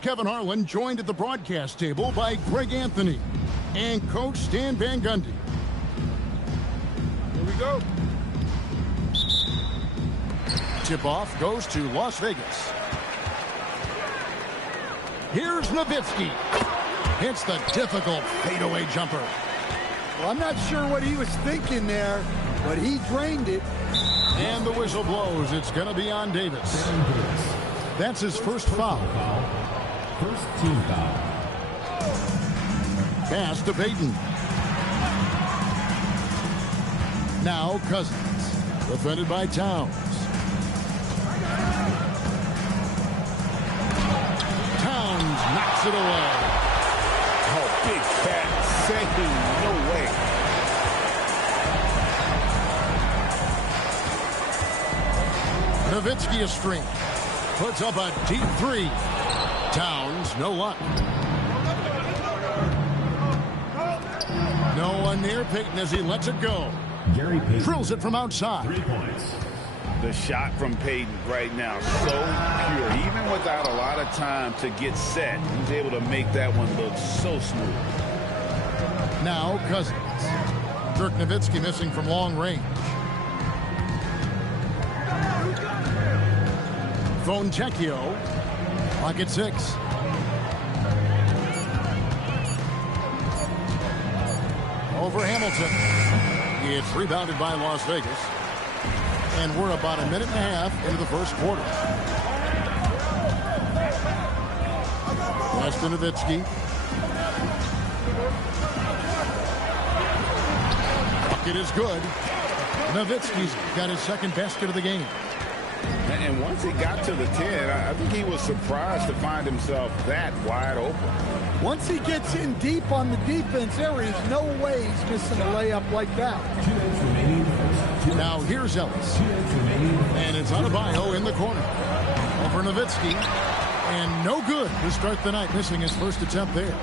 Kevin Harlan, joined at the broadcast table by Greg Anthony and Coach Stan Van Gundy. Here we go. Tip-off goes to Las Vegas. Here's Nowitzki. Hits the difficult fadeaway jumper. Well, I'm not sure what he was thinking there, but he drained it. And the whistle blows. It's going to be on Davis. That's his first foul. First team foul. Pass to Payton. Now Cousins. Defended by Towns. Towns knocks it away. Oh, big fat save. No way. Nowitzki a string. Puts up a deep three. Towns, no luck. No one near Payton as he lets it go. Gary Payton Drills it from outside. 3 points. The shot from Payton right now, so pure. Even without a lot of time to get set, he's able to make that one look so smooth. Now Cousins. Dirk Nowitzki missing from long range. Fontecchio. Clock at 6. Over Hamilton. It's rebounded by Las Vegas. And we're about a minute and a half into the first quarter. Pass to Nowitzki. Bucket is good. Nowitzki's got his second basket of the game. And once he got to the 10, I think he was surprised to find himself that wide open. Once he gets in deep on the defense, there is no way he's missing a layup like that. 2 minutes remaining. Now here's Ellis. 2 minutes remaining. And it's Adebayo in the corner. Over Nowitzki. And no good to start the night, missing his first attempt there.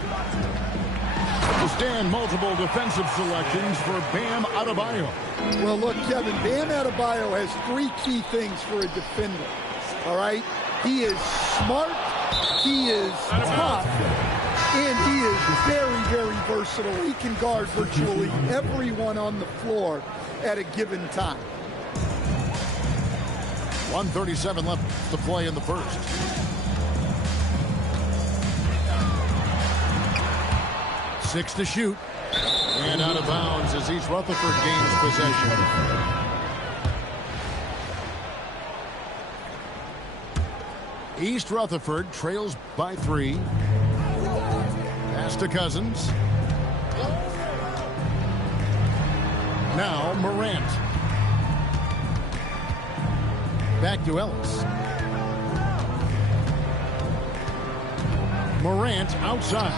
To stand multiple defensive selections for Bam Adebayo. Well, look, Kevin, Bam Adebayo has 3 key things for a defender. All right? He is smart, he is tough, and he is very, very versatile. He can guard virtually everyone on the floor at a given time. 1:37 left to play in the first. Six to shoot. And out of bounds as East Rutherford gains possession. East Rutherford trails by 3. Pass to Cousins. Now Morant. Back to Ellis. Morant outside.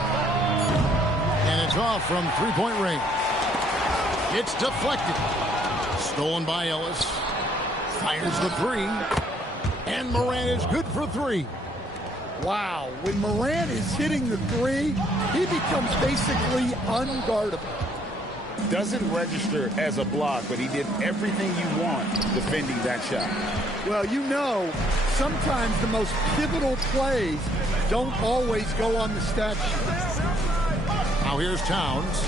And it's off from three-point range. It's deflected. Stolen by Ellis. Fires the 3. And Morant is good for 3. Wow. When Morant is hitting the 3, he becomes basically unguardable. Doesn't register as a block, but he did everything you want defending that shot. Well, you know, sometimes the most pivotal plays don't always go on the stat sheet. Now here's Towns.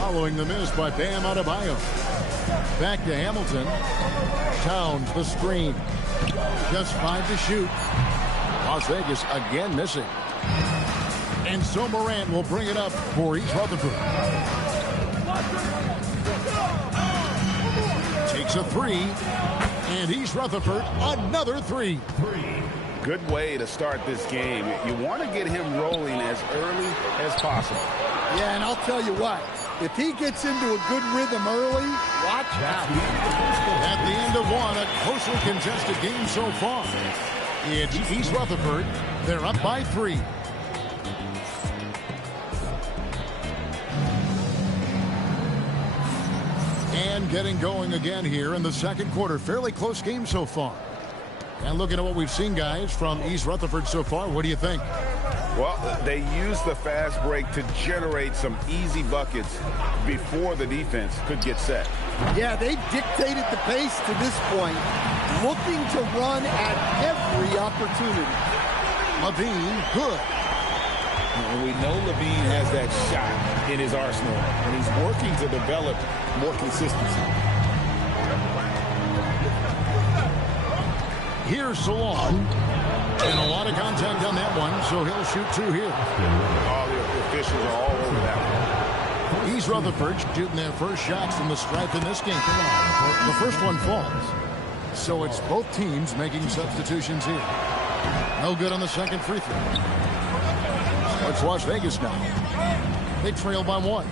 Following the miss by Bam Adebayo. Back to Hamilton. Towns, the screen. Just 5 to shoot. Las Vegas again missing. And so Morant will bring it up for East Rutherford. Takes a 3. And East Rutherford, another 3. Good way to start this game. You want to get him rolling as early as possible. Yeah, and I'll tell you what, if he gets into a good rhythm early, watch out. At the end of one, a closely contested game so far. It's East Rutherford. They're up by 3. And getting going again here in the second quarter. Fairly close game so far. And looking at what we've seen, guys, from East Rutherford so far, what do you think? Well, they used the fast break to generate some easy buckets before the defense could get set. Yeah, they dictated the pace to this point, looking to run at every opportunity. Levine, good. And we know Levine has that shot in his arsenal, and he's working to develop more consistency. Here's Salon. And a lot of contact on that one, so he'll shoot two here. All the officials are all over that one. He's Rutherford shooting their first shots from the stripe in this game. The first one falls. So it's both teams making substitutions here. No good on the second free throw. It's Las Vegas now. They trail by one.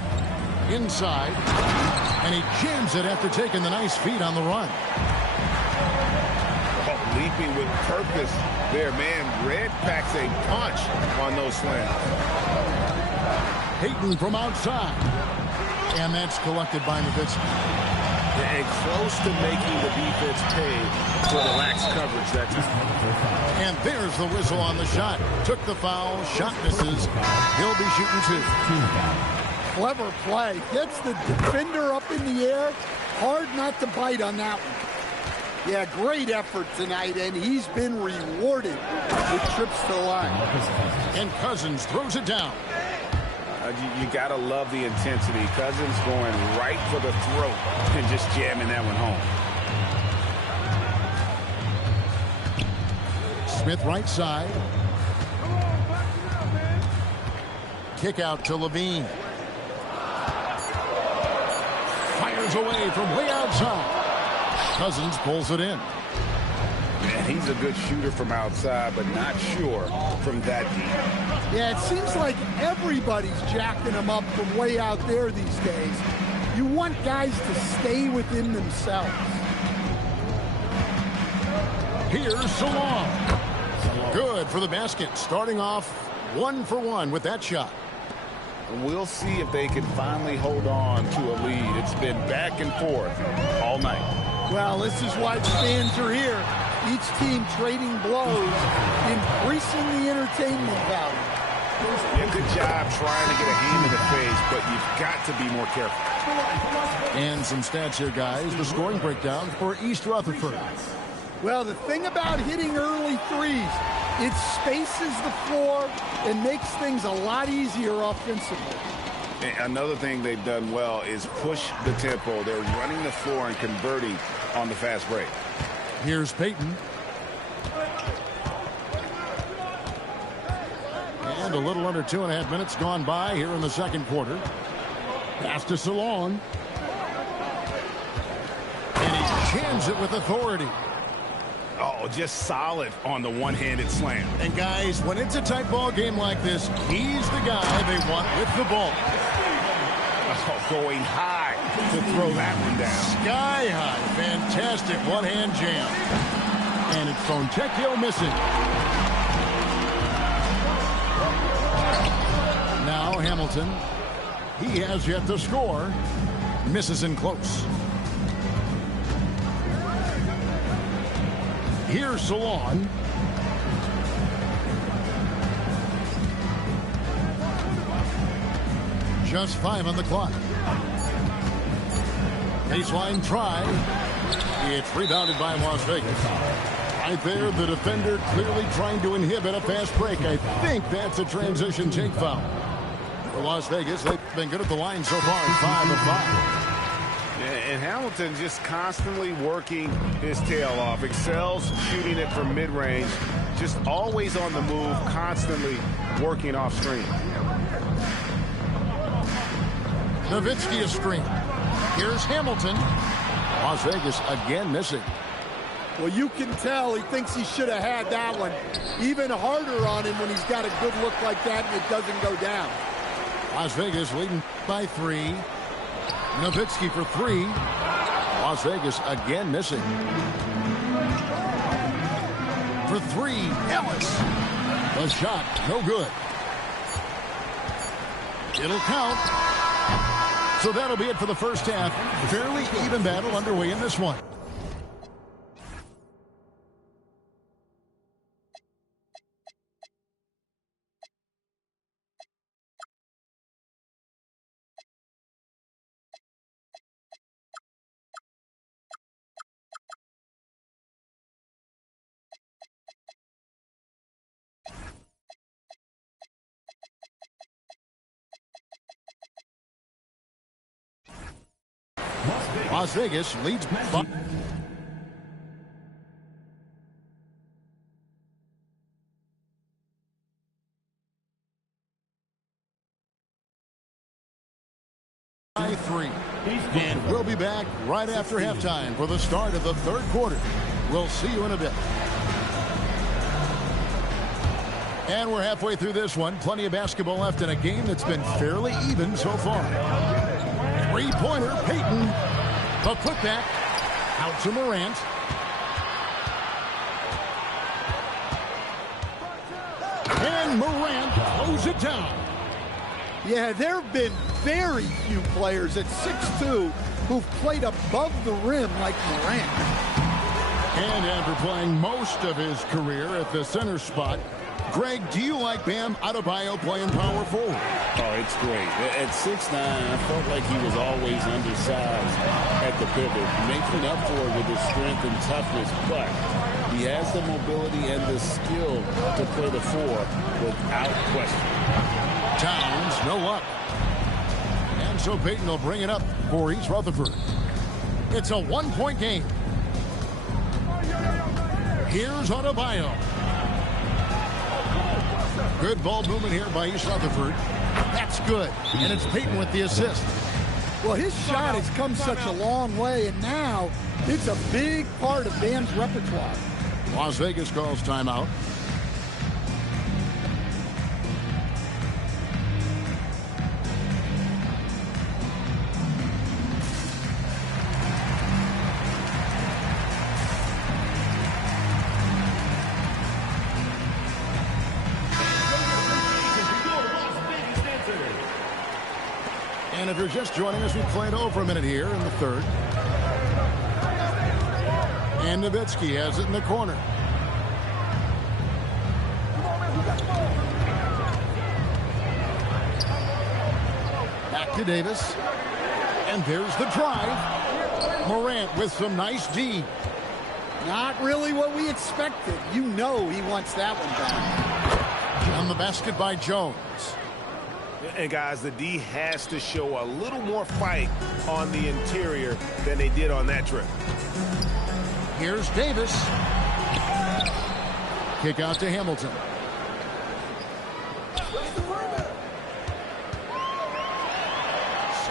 Inside. And he jams it after taking the nice feed on the run. Oh, leaping with purpose there, man. Red packs a punch on those slams. Payton from outside. And that's collected by Nowitzki. And close to making the defense pay for the lax coverage that time. And there's the whistle on the shot. Took the foul. Shot misses. He'll be shooting two. Clever play. Gets the defender up in the air. Hard not to bite on that one. Yeah, great effort tonight, and he's been rewarded with trips to the line. And Cousins throws it down. You got to love the intensity. Cousins going right for the throat and just jamming that one home. Smith right side. Kick out to Levine. Fires away from way outside. Cousins pulls it in. Man, he's a good shooter from outside, but not sure from that deep. Yeah, it seems like everybody's jacking him up from way out there these days. You want guys to stay within themselves. Here's Salon. Good for the basket. Starting off 1 for 1 with that shot. We'll see if they can finally hold on to a lead. It's been back and forth all night. Well, this is why the fans are here. Each team trading blows, increasing the entertainment value. Yeah, good job trying to get a hand in the face, but you've got to be more careful. And some stats here, guys. The scoring breakdown for East Rutherford. Well, the thing about hitting early threes, it spaces the floor and makes things a lot easier offensively. And another thing they've done well is push the tempo. They're running the floor and converting on the fast break. Here's Payton. And a little under 2.5 minutes gone by here in the second quarter. Pass to Salon. And he jams it with authority. Oh, just solid on the one-handed slam. And guys, when it's a tight ball game like this, he's the guy they want with the ball. Oh, going high to throw that one down. Sky high. Fantastic one-hand jam. And it's Fontecchio missing. Now Hamilton. He has yet to score. Misses in close. Here's Salon. Just 5 on the clock. Baseline try. It's rebounded by Las Vegas. Right there, the defender clearly trying to inhibit a fast break. I think that's a transition take foul. For Las Vegas, they've been good at the line so far, 5 of 5. And Hamilton just constantly working his tail off. Excels shooting it from mid-range. Just always on the move, constantly working off screen. Nowitzki is screen. Here's Hamilton. Las Vegas again missing. Well, you can tell he thinks he should have had that one. Even harder on him when he's got a good look like that and it doesn't go down. Las Vegas leading by 3. Nowitzki for 3. Las Vegas again missing. For 3, Ellis. The shot, no good. It'll count. So that'll be it for the first half. Fairly even battle underway in this one. Las Vegas leads by 3. And we'll be back right after halftime for the start of the third quarter. We'll see you in a bit. And we're halfway through this one. Plenty of basketball left in a game that's been fairly even so far. Three-pointer, Payton. The putback out to Morant. And Morant throws it down. Yeah, there have been very few players at 6'2" who've played above the rim like Morant. And after playing most of his career at the center spot, Greg, do you like Bam Adebayo playing power forward? Oh, it's great. At 6'9", I felt like he was always undersized at the pivot, making up for it with his strength and toughness, but he has the mobility and the skill to play the 4 without question. Towns, no luck. And so Payton will bring it up for East Rutherford. It's a one-point game. Here's Adebayo. Good ball movement here by East Rutherford. That's good. And it's Payton with the assist. Well, his shot has come such a long way, and now it's a big part of Bam's repertoire. Las Vegas calls timeout. And if you're just joining us, we've played over a minute here in the third. And Nowitzki has it in the corner. Back to Davis. And there's the drive. Morant with some nice D. Not really what we expected. You know he wants that one back. On the basket by Jones. And guys, the D has to show a little more fight on the interior than they did on that trip. Here's Davis. Kick out to Hamilton.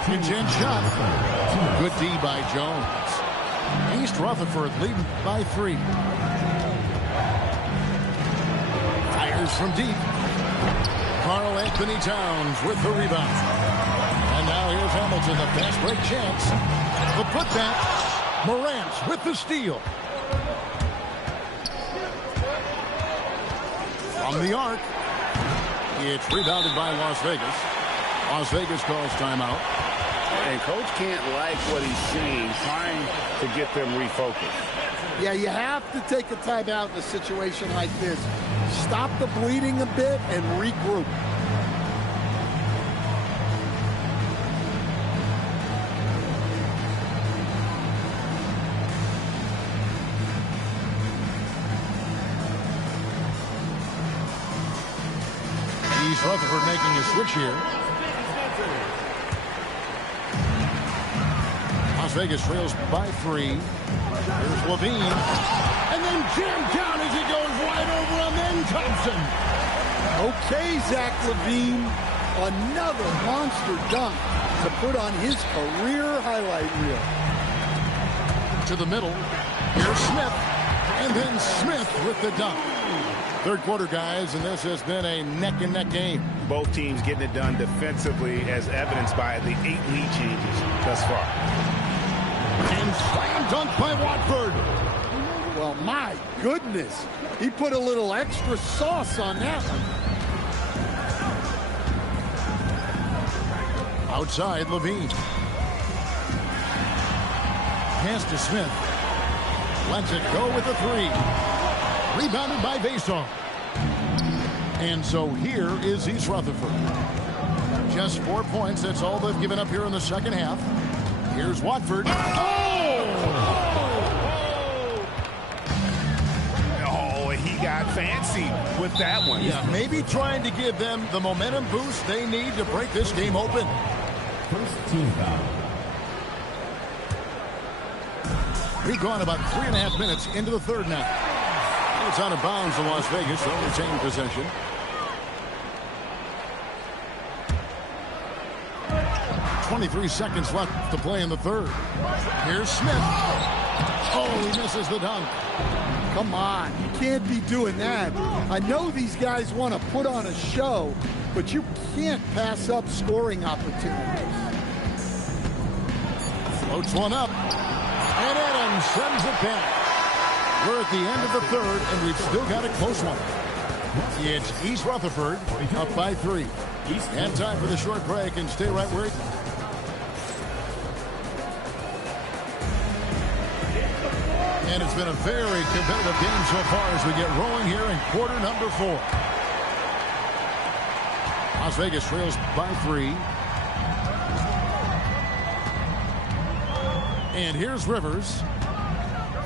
Pinch-in shot. Good D by Jones. East Rutherford leading by 3. Fires from deep. Karl Anthony Towns with the rebound. And now here's Hamilton, the fast break chance. The putback. Morant with the steal. From the arc. It's rebounded by Las Vegas. Las Vegas calls timeout. And coach can't like what he's seeing, trying to get them refocused. Yeah, you have to take a timeout in a situation like this. Stop the bleeding a bit and regroup. East Rutherford making a switch here. Las Vegas trails by 3. Here's Levine. And then jammed down as he goes wide over on then Thompson. Okay, Zach LaVine. Another monster dunk to put on his career highlight reel. To the middle. Here's Smith. And then Smith with the dunk. Third quarter, guys, and this has been a neck-and-neck game. Both teams getting it done defensively, as evidenced by the 8 lead changes thus far. And slam dunk by Watford. Well, my goodness. He put a little extra sauce on that one. Outside, Levine. Pass to Smith. Lets it go with the 3. Rebounded by Vason. And so here is East Rutherford. Just 4 points. That's all they've given up here in the second half. Here's Watford. Oh, he got fancy with that one. Yeah, maybe trying to give them the momentum boost they need to break this game open. First team foul. We've gone about 3.5 minutes into the third now. It's out of bounds to Las Vegas. They'll retain possession. 23 seconds left to play in the third. Here's Smith. Oh, he misses the dunk. Come on, you can't be doing that. I know these guys want to put on a show, but you can't pass up scoring opportunities. Floats one up. And Adams sends it back. We're at the end of the third, and we've still got a close one. It's East Rutherford up by 3. And time for the short break, and stay right where And it's been a very competitive game so far as we get rolling here in quarter number 4. Las Vegas trails by 3. And here's Rivers.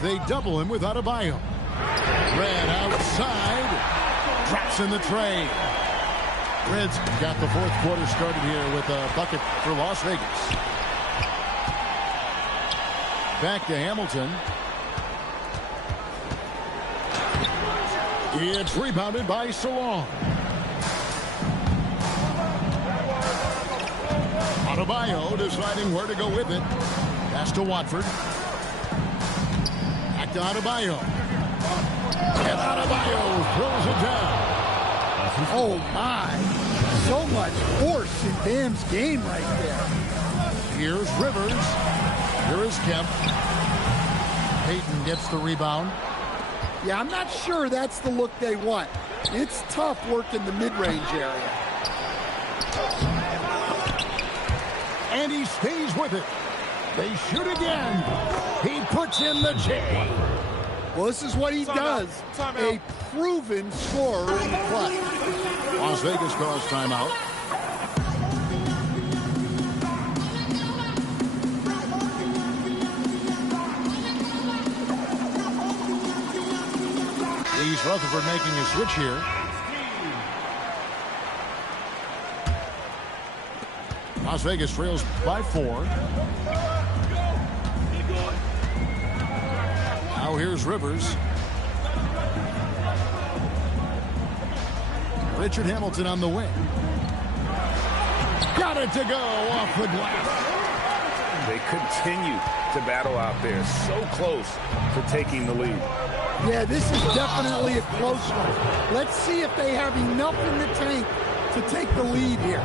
They double him with Adebayo. Red outside. Drops in the tray. Reds got the fourth quarter started here with a bucket for Las Vegas. Back to Hamilton. It's rebounded by Salon. Adebayo deciding where to go with it. Pass to Watford. Back to Adebayo. And Adebayo throws it down. Oh, my. So much force in Bam's game right there. Here's Rivers. Here is Kemp. Payton gets the rebound. Yeah, I'm not sure that's the look they want. It's tough working the mid-range area. And he stays with it. They shoot again. He puts in the J. Well, this is what he does. A proven scorer in the clutch. Las Vegas calls timeout. East Rutherford making a switch here. Las Vegas trails by 4. Now here's Rivers. Richard Hamilton on the wing. Got it to go off the glass. They continue to battle out there. So close to taking the lead. Yeah, this is definitely a close one. Let's see if they have enough in the tank to take the lead here.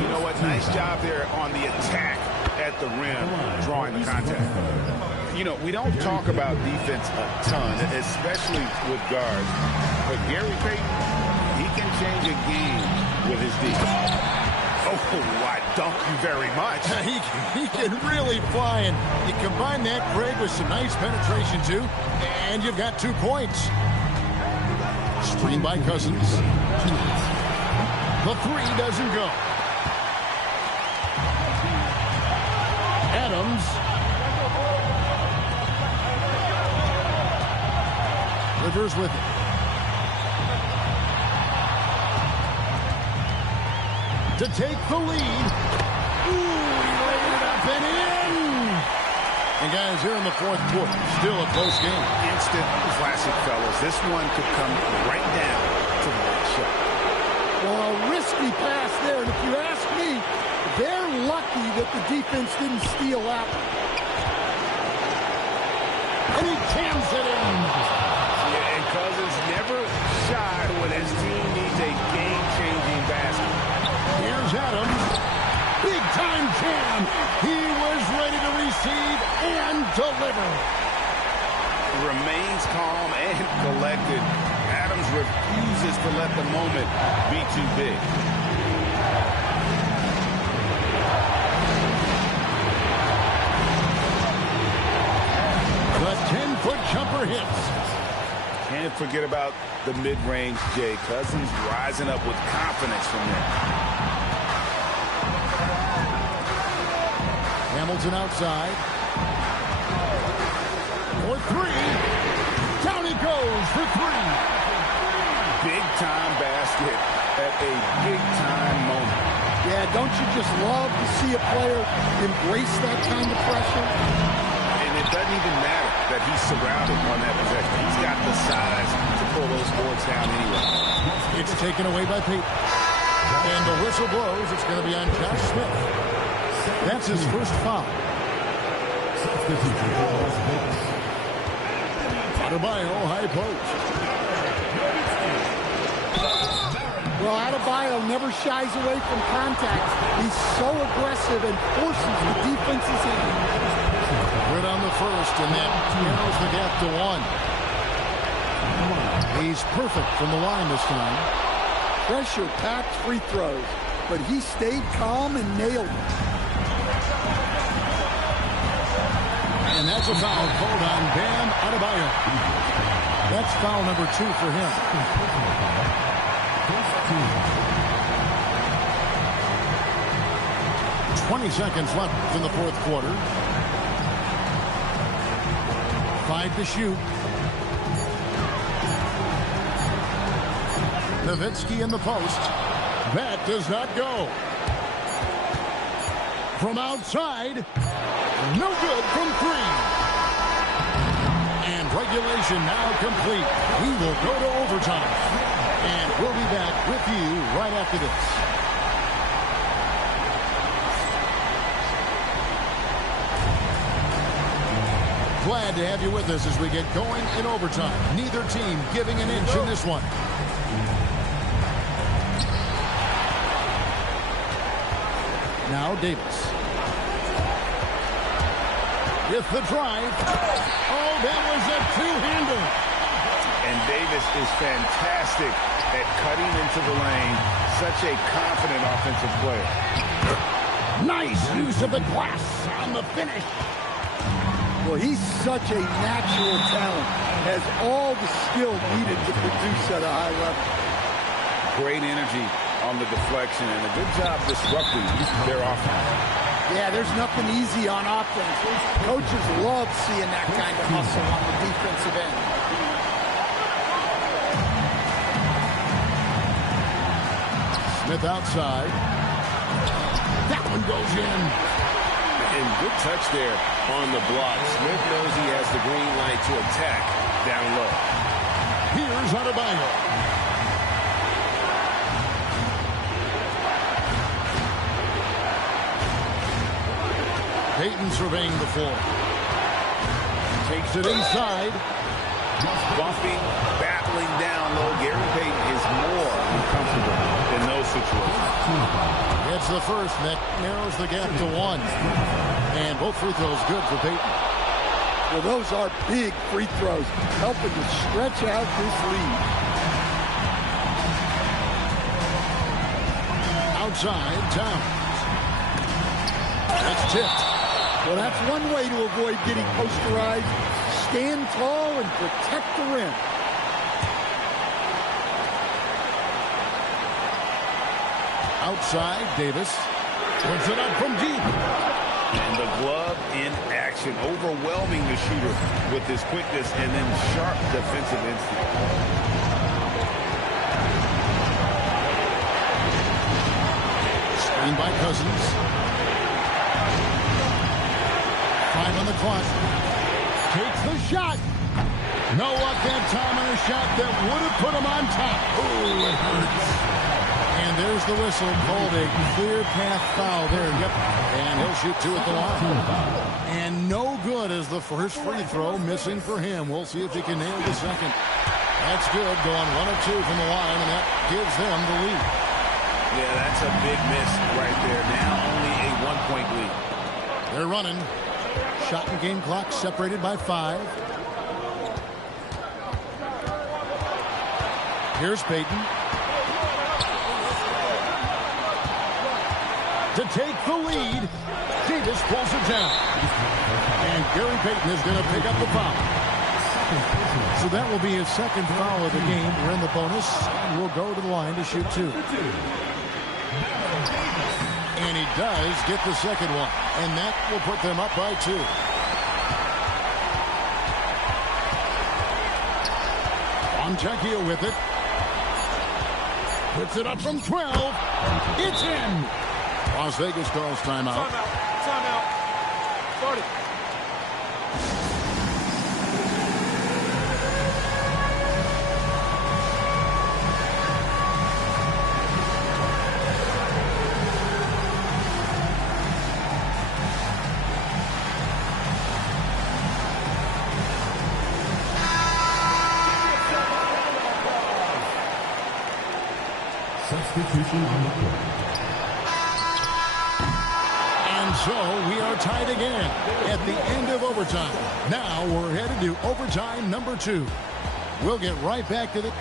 You know what? Nice job there on the attack at the rim, drawing the contact. You know, we don't talk about defense a ton, especially with guards. But Gary Payton, he can change a game with his defense. Oh, I thank you very much. He can really fly, and you combine that, Craig, with some nice penetration, too, and you've got 2 points. Screen by Cousins. The 3 doesn't go. Adams. Rivers with it. To take the lead. Ooh, he laid it up and in. And guys, here in the fourth quarter, still a close game. Instant classic, fellas. This one could come right down to the last shot. Well, a risky pass there, and if you ask me, they're lucky that the defense didn't steal that. And he jams it in. Yeah, and Cousins never shy when his team needs a game-changing basket. Here's Adams. Big-time jam. He was ready to receive and deliver. Remains calm and collected. Adams refuses to let the moment be too big. The 10-foot jumper hits. Can't forget about the mid-range, Jay. Cousins rising up with confidence from there. Hamilton outside. For 3. Down he goes for 3. Big-time basket at a big-time moment. Yeah, don't you just love to see a player embrace that kind of pressure? And if doesn't even matter that he's surrounded on that possession. He's got the size to pull those boards down anyway. It's taken away by Peyton. And the whistle blows. It's going to be on Josh Smith. That's his first foul. Adebayo, high post. Well, Adebayo never shies away from contact. He's so aggressive and forces the defense's hand. Good on the first, and that narrows the gap to 1. He's perfect from the line this time. Pressure-packed free throws, but he stayed calm and nailed it. And that's a foul called on Bam Adebayo. That's foul number 2 for him. 20 seconds left in the fourth quarter. 5 to shoot. Nowitzki in the post. That does not go. From outside. No good from 3. And regulation now complete. We will go to overtime. And we'll be back with you right after this. Glad to have you with us as we get going in overtime. Neither team giving an inch in this one. Now Davis. With the drive. Oh, that was a two-hander. And Davis is fantastic at cutting into the lane. Such a confident offensive player. Nice use of the glass on the finish. Well, he's such a natural talent. Has all the skill needed to produce at a high level. Great energy on the deflection and a good job disrupting their offense. Yeah, there's nothing easy on offense. Coaches love seeing that kind of hustle on the defensive end. Smith outside. That one goes in. And good touch there on the block. Smith knows he has the green light to attack down low. Here's Adebayo. Peyton surveying the floor. Takes it inside. Bumping, battling down low. Gary Payton is more comfortable in those situations. It's the first, and that narrows the gap to 1. And both free throws good for Peyton. Well, those are big free throws, helping to stretch out this lead. Outside, Towns. It's tipped. Well, that's one way to avoid getting posterized. Stand tall and protect the rim. Outside, Davis. Puts it up from deep. And the glove in action, overwhelming the shooter with his quickness and then sharp defensive instinct. Screen by Cousins. 5 on the clock. Takes the shot. No luck that time on a shot that would have put him on top. Ooh, it hurts. And there's the whistle called a clear path foul there. Yep. And he'll shoot 2 at the line. And no good as the first free throw missing for him. We'll see if he can nail the second. That's good. Going 1 of 2 from the line, and that gives them the lead. Yeah, that's a big miss right there. Now only a 1-point lead. They're running. Shot and game clock separated by 5. Here's Peyton. To take the lead, Davis pulls it down. And Gary Payton is going to pick up the foul. So that will be his second foul of the game. We're in the bonus, and we'll go to the line to shoot 2. And he does get the second one. And that will put them up by 2. Fontecchio with it. Puts it up from 12. It's in. Las Vegas calls timeout. Timeout. Start it. Substitution on the court. And so we are tied again at the end of overtime. Now we're headed to overtime number 2. We'll get right back to the...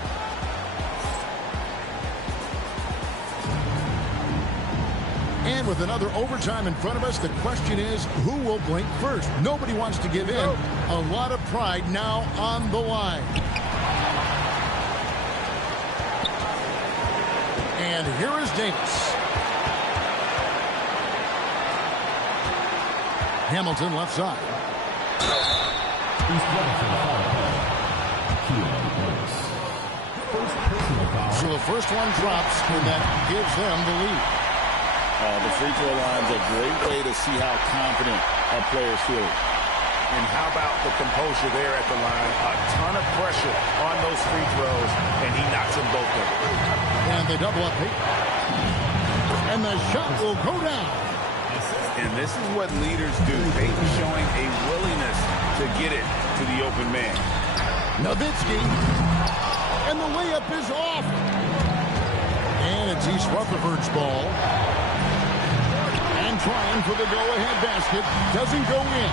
And with another overtime in front of us, the question is, who will blink first? Nobody wants to give in. A lot of pride now on the line. And here is Davis. Hamilton left side. So the first one drops, and that gives them the lead. The free throw line's a great way to see how confident our players feel. And how about the composure there at the line? A ton of pressure on those free throws, and he knocks them both down. And they double up Peyton. And the shot will go down. And this is what leaders do. Peyton showing a willingness to get it to the open man. Nowitzki. And the layup is off. And it's East Rutherford's ball. And trying for the go-ahead basket. Doesn't go in.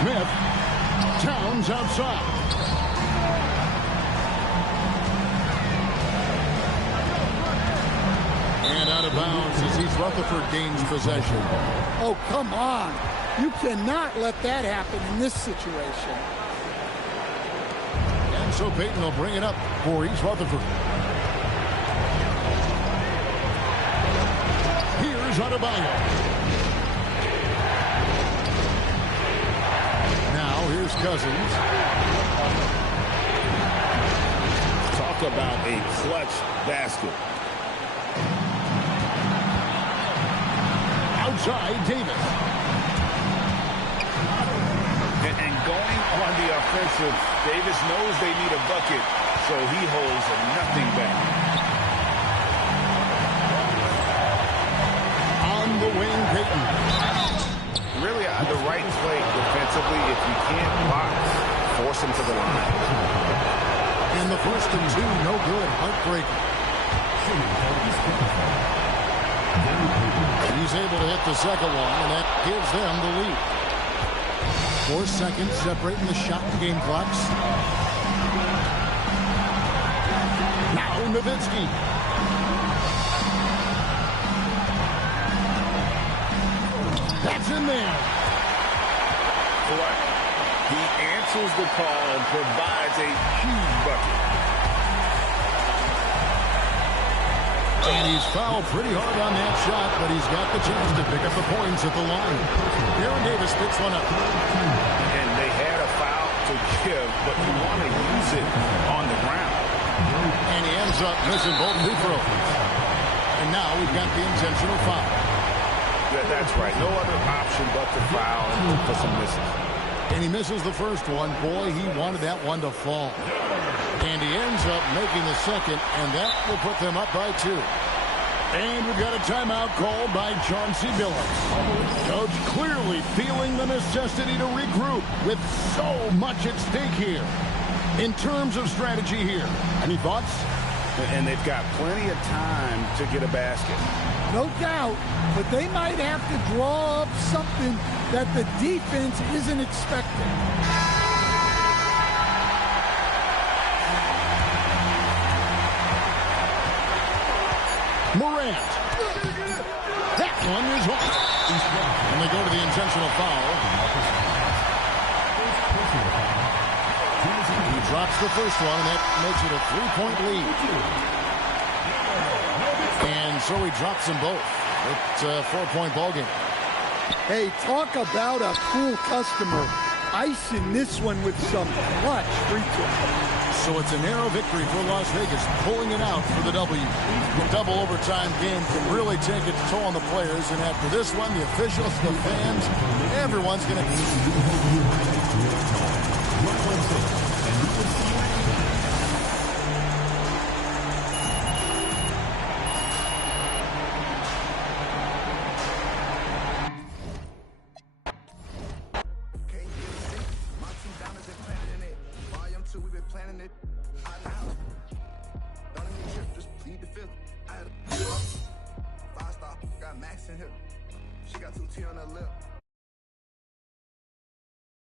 Smith. Towns outside. And out of bounds as East Rutherford gains possession. Oh, come on. You cannot let that happen in this situation. And so Peyton will bring it up for East Rutherford. Here's Adebayo. Now here's Cousins. Talk about a clutch basket. Outside Davis. And going on the offensive, Davis knows they need a bucket, so he holds nothing back. On the wing, Peyton. Really the right play defensively. If you can't block, force him to the line. In the first and 2, no good. Heartbreaker. He's able to hit the second one, and that gives them the lead. 4 seconds separating the shot and game clocks. Now Nowitzki. That's in there. He answers the call and provides a huge bucket. And he's fouled pretty hard on that shot, but he's got the chance to pick up the points at the line. Aaron Davis picks one up. And they had a foul to give, but you want to use it on the ground. And he ends up missing both free throws. And now we've got the intentional foul. Yeah, that's right. No other option but to foul and for some misses. And he misses the first one. Boy, he wanted that one to fall. And he ends up making the second, and that will put them up by 2. And we've got a timeout called by Chauncey Billups. Coach clearly feeling the necessity to regroup with so much at stake here. In terms of strategy here, any thoughts? And they've got plenty of time to get a basket. No doubt, but they might have to draw up something that the defense isn't expecting. Morant. That one is off. And they go to the intentional foul. He drops the first one, and that makes it a 3-point lead. And so he drops them both. It's a 4-point ballgame. Hey, talk about a cool customer. Icing this one with some clutch free throw. So it's a narrow victory for Las Vegas, pulling it out for the W. The double overtime game can really take its toll on the players, and after this one, the officials, the fans, everyone's going to... here. She got 2 T on her lip.